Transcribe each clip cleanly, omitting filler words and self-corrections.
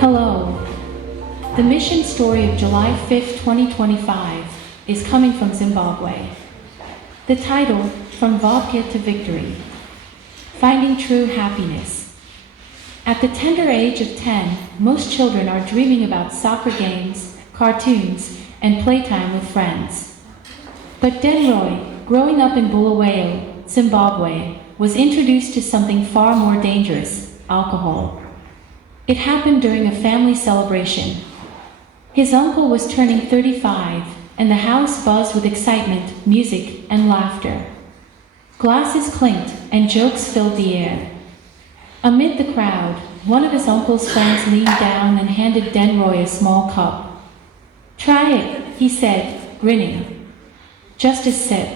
Hello. The mission story of July 5th, 2025 is coming from Zimbabwe. The title, From Vodka to Victory. Finding True Happiness. At the tender age of 10, most children are dreaming about soccer games, cartoons, and playtime with friends. But Denroy, growing up in Bulawayo, Zimbabwe, was introduced to something far more dangerous, alcohol. It happened during a family celebration. His uncle was turning 35, and the house buzzed with excitement, music, and laughter. Glasses clinked, and jokes filled the air. Amid the crowd, one of his uncle's friends leaned down and handed Denroy a small cup. "Try it," he said, grinning. Just a sip.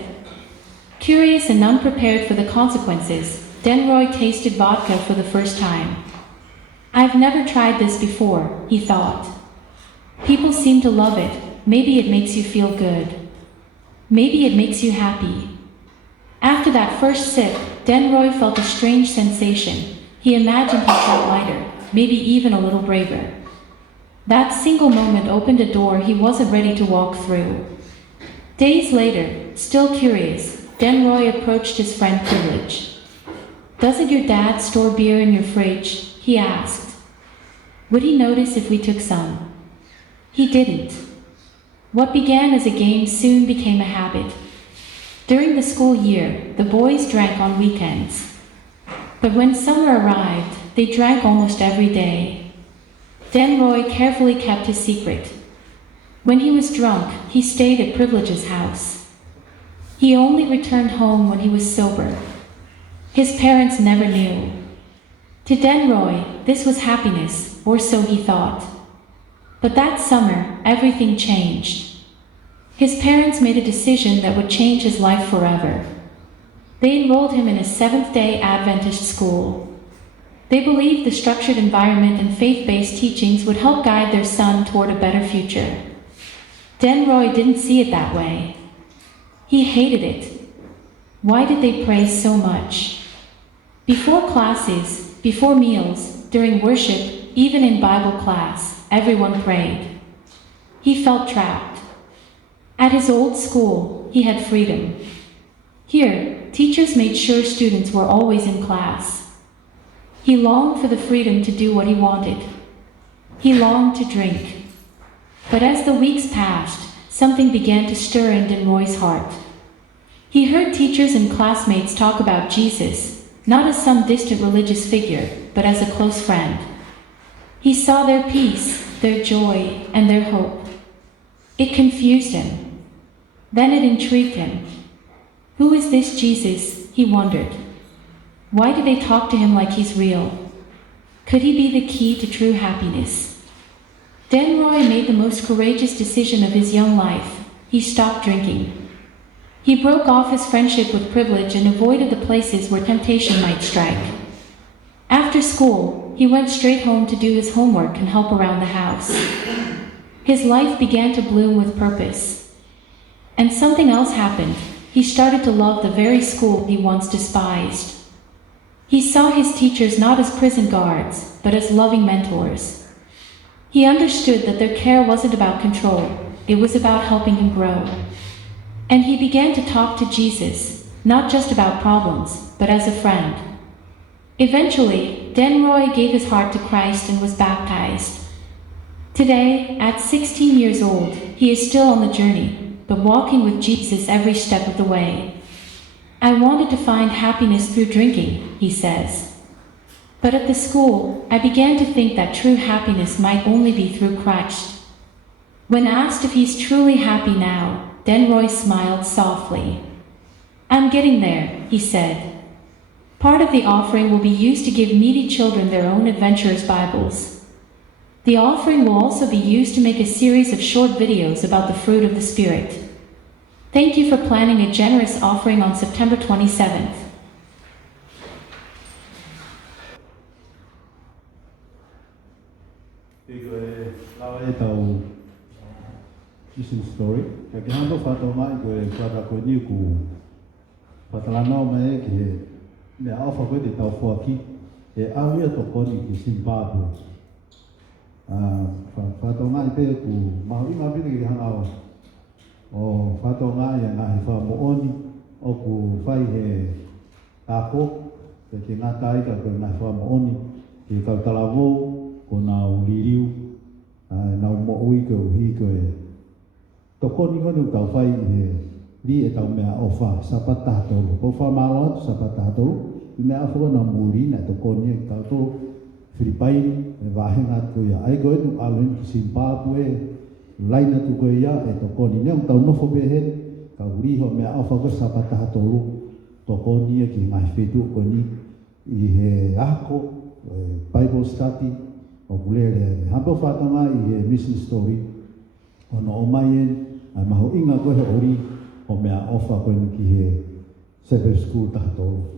Curious and unprepared for the consequences, Denroy tasted vodka for the first time. "I've never tried this before," he thought. "People seem to love it. Maybe it makes you feel good. Maybe it makes you happy." After that first sip, Denroy felt a strange sensation. He imagined he felt lighter, maybe even a little braver. That single moment opened a door he wasn't ready to walk through. Days later, still curious, Denroy approached his friend Privilege. "Doesn't your dad store beer in your fridge?" he asked. Would he notice if we took some? He didn't. What began as a game soon became a habit. During the school year, the boys drank on weekends. But when summer arrived, they drank almost every day. Denroy carefully kept his secret. When he was drunk, he stayed at Privilege's house. He only returned home when he was sober. His parents never knew. To Denroy, this was happiness, or so he thought. But that summer, everything changed. His parents made a decision that would change his life forever. They enrolled him in a Seventh-day Adventist school. They believed the structured environment and faith-based teachings would help guide their son toward a better future. Denroy didn't see it that way. He hated it. Why did they pray so much? Before classes, before meals, during worship, even in Bible class, everyone prayed. He felt trapped. At his old school, he had freedom. Here, teachers made sure students were always in class. He longed for the freedom to do what he wanted. He longed to drink. But as the weeks passed, something began to stir in Denroy's heart. He heard teachers and classmates talk about Jesus, not as some distant religious figure, but as a close friend. He saw their peace, their joy, and their hope. It confused him. Then it intrigued him. Who is this Jesus, he wondered. Why do they talk to him like he's real? Could he be the key to true happiness? Denroy made the most courageous decision of his young life. He stopped drinking. He broke off his friendship with Privilege and avoided the places where temptation might strike. After school, he went straight home to do his homework and help around the house. His life began to bloom with purpose. And something else happened. He started to love the very school he once despised. He saw his teachers not as prison guards, but as loving mentors. He understood that their care wasn't about control, it was about helping him grow. And he began to talk to Jesus, not just about problems, but as a friend. Eventually, Denroy gave his heart to Christ and was baptized. Today, at 16 years old, he is still on the journey, but walking with Jesus every step of the way. "I wanted to find happiness through drinking," he says. "But at the school, I began to think that true happiness might only be through Christ." When asked if he's truly happy now, Denroy smiled softly. "I'm getting there," he said. "Part of the offering will be used to give needy children their own Adventurers Bibles. The offering will also be used to make a series of short videos about the fruit of the Spirit. Thank you for planning a generous offering on September 27th. This is story. Kagano fatoma gue pada koni ku. Patalano me ke me alfa kwe de tau fuaki e awia to koni ki Zimbabwe. whatonga I pe ku mahu inga pina ki hangao o whatonga I ngā he whamooni o ku whai he tāko ke ngā taika ko ngā whamooni ke kautalawo ko ngā uririu ngā mo'ui ko uhi ko e tokoni ngonu tau whai he li e tau mea ofa sapata tolu ko whamalo sapata tolu I mea awhua na muri na tokoni e tau tolu Filipaini e wahenga tu ia ai koe tu alun ki Zimbabwe laina tu koe ia e tokoni ne tau nofo be he ka uri ho mea awha ko sapata tolu tokoni e ki ngai fetu ko ni I he ako Bible study o kulere hampo whatanga I he mission story ono o mai e ai maho inga koe ori o mea awha ko ni ki he Sabbath school tahatolu